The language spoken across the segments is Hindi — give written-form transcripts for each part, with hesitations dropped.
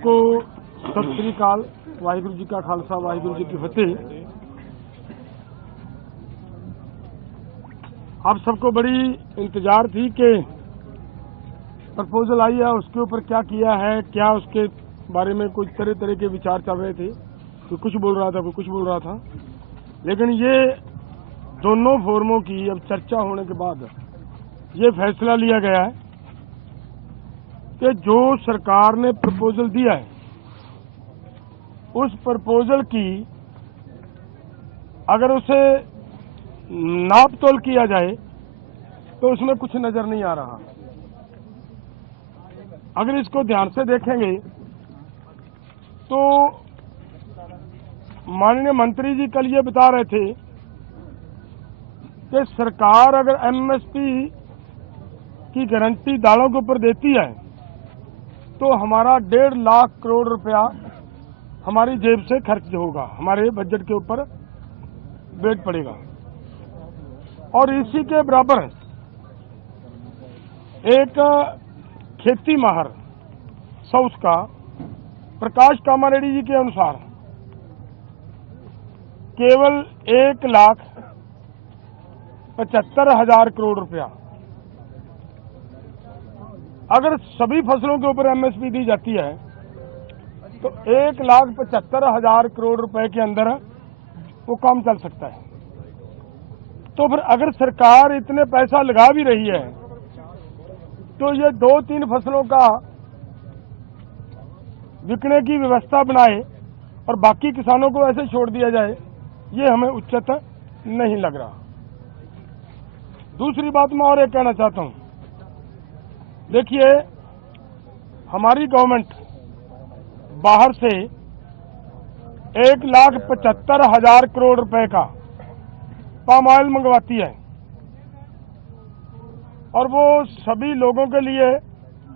सबको सत श्री अकाल। वाहिगुरु जी का खालसा, वाहिगुरु जी की फतेह। आप सबको बड़ी इंतजार थी कि प्रपोजल आई है, उसके ऊपर क्या किया है, क्या उसके बारे में कुछ तरह तरह के विचार चल रहे थे। कोई कुछ बोल रहा था, कोई कुछ बोल रहा था, लेकिन ये दोनों फोरमों की अब चर्चा होने के बाद ये फैसला लिया गया है कि जो सरकार ने प्रपोजल दिया है उस प्रपोजल की अगर उसे नाप तोल किया जाए तो उसमें कुछ नजर नहीं आ रहा। अगर इसको ध्यान से देखेंगे तो माननीय मंत्री जी कल ये बता रहे थे कि सरकार अगर एमएसपी की गारंटी दालों के ऊपर देती है तो हमारा 1.5 लाख करोड़ रुपया हमारी जेब से खर्च होगा, हमारे बजट के ऊपर वेट पड़ेगा। और इसी के बराबर एक खेती माहर साउथ का प्रकाश कामारेड्डी जी के अनुसार केवल 1,75,000 करोड़ रुपया अगर सभी फसलों के ऊपर एमएसपी दी जाती है तो 1,75,000 करोड़ रुपए के अंदर वो काम चल सकता है। तो फिर अगर सरकार इतने पैसा लगा भी रही है तो ये 2-3 फसलों का बिकने की व्यवस्था बनाए और बाकी किसानों को ऐसे छोड़ दिया जाए, ये हमें उचित नहीं लग रहा। दूसरी बात मैं और एक कहना चाहता हूं, देखिए हमारी गवर्नमेंट बाहर से 1,75,000 करोड़ रुपए का पाम ऑयल मंगवाती है और वो सभी लोगों के लिए,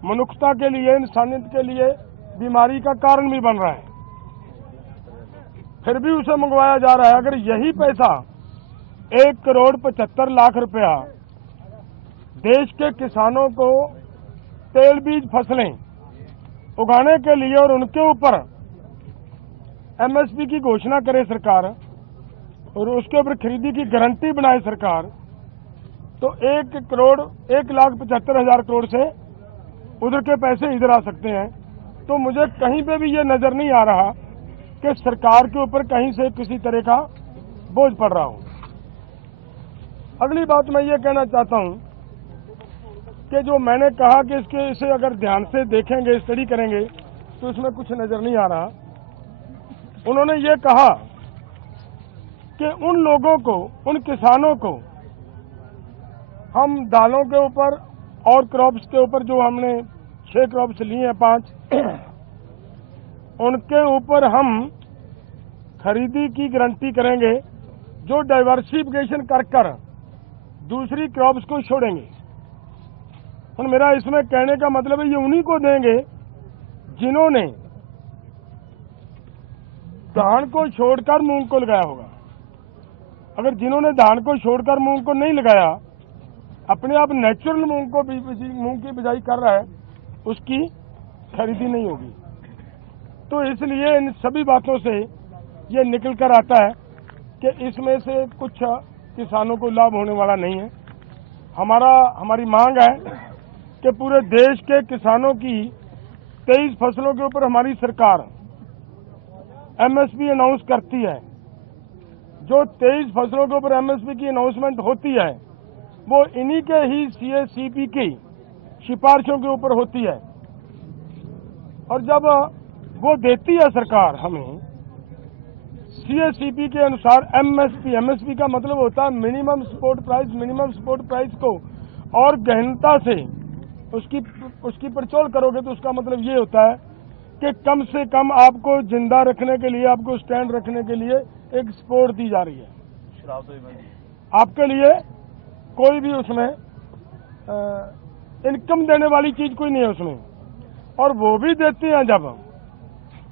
मनुष्यता के लिए, इंसानियत के लिए बीमारी का कारण भी बन रहा है, फिर भी उसे मंगवाया जा रहा है। अगर यही पैसा 1,75,00,000 रुपया देश के किसानों को तेल बीज फसलें उगाने के लिए और उनके ऊपर एमएसपी की घोषणा करे सरकार और उसके ऊपर खरीदी की गारंटी बनाए सरकार, तो 1,75,000 करोड़ से उधर के पैसे इधर आ सकते हैं। तो मुझे कहीं पे भी ये नजर नहीं आ रहा कि सरकार के ऊपर कहीं से किसी तरह का बोझ पड़ रहा हो। अगली बात मैं ये कहना चाहता हूं कि जो मैंने कहा कि इसे अगर ध्यान से देखेंगे, स्टडी करेंगे तो इसमें कुछ नजर नहीं आ रहा। उन्होंने ये कहा कि उन लोगों को, उन किसानों को हम दालों के ऊपर और क्रॉप्स के ऊपर जो हमने 6 क्रॉप्स लिए हैं 5 उनके ऊपर हम खरीदी की गारंटी करेंगे जो डाइवर्सिफिकेशन कर दूसरी क्रॉप्स को छोड़ेंगे। और मेरा इसमें कहने का मतलब है ये उन्हीं को देंगे जिन्होंने धान को छोड़कर मूंग को लगाया होगा। अगर जिन्होंने धान को छोड़कर मूंग को नहीं लगाया, अपने आप नेचुरल मूंग की बिजाई कर रहा है, उसकी खरीदी नहीं होगी। तो इसलिए इन सभी बातों से ये निकल कर आता है कि इसमें से कुछ किसानों को लाभ होने वाला नहीं है। हमारी मांग है कि पूरे देश के किसानों की 23 फसलों के ऊपर हमारी सरकार एमएसपी अनाउंस करती है। जो 23 फसलों के ऊपर एमएसपी की अनाउंसमेंट होती है वो इन्हीं के ही सीएसीपी की सिफारिशों के ऊपर होती है। और जब वो देती है सरकार हमें सीएसीपी के अनुसार एमएसपी का मतलब होता है minimum support price. Minimum support price को और गहनता से उसकी पड़चोल करोगे तो उसका मतलब ये होता है कि कम से कम आपको जिंदा रखने के लिए, आपको स्टैंड रखने के लिए एक सपोर्ट दी जा रही है। आपके लिए कोई भी उसमें इनकम देने वाली चीज कोई नहीं है उसमें, और वो भी देते हैं जब,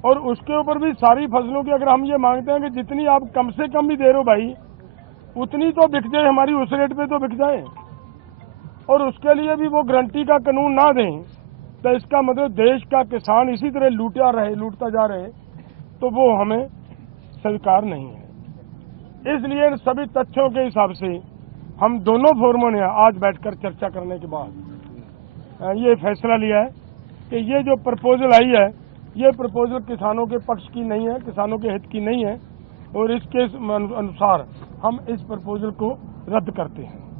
और उसके ऊपर भी सारी फसलों की अगर हम ये मांगते हैं कि जितनी आप कम से कम भी दे रहे हो भाई उतनी तो बिक जाए, हमारी उस रेट पे तो बिक जाए, और उसके लिए भी वो गारंटी का कानून ना दें तो इसका मतलब देश का किसान इसी तरह लूटता जा रहे, तो वो हमें स्वीकार नहीं है। इसलिए इन सभी तथ्यों के हिसाब से हम दोनों फोरमों ने आज बैठकर चर्चा करने के बाद ये फैसला लिया है कि ये जो प्रपोजल आई है, ये प्रपोजल किसानों के पक्ष की नहीं है, किसानों के हित की नहीं है, और इसके अनुसार हम इस प्रपोजल को रद्द करते हैं।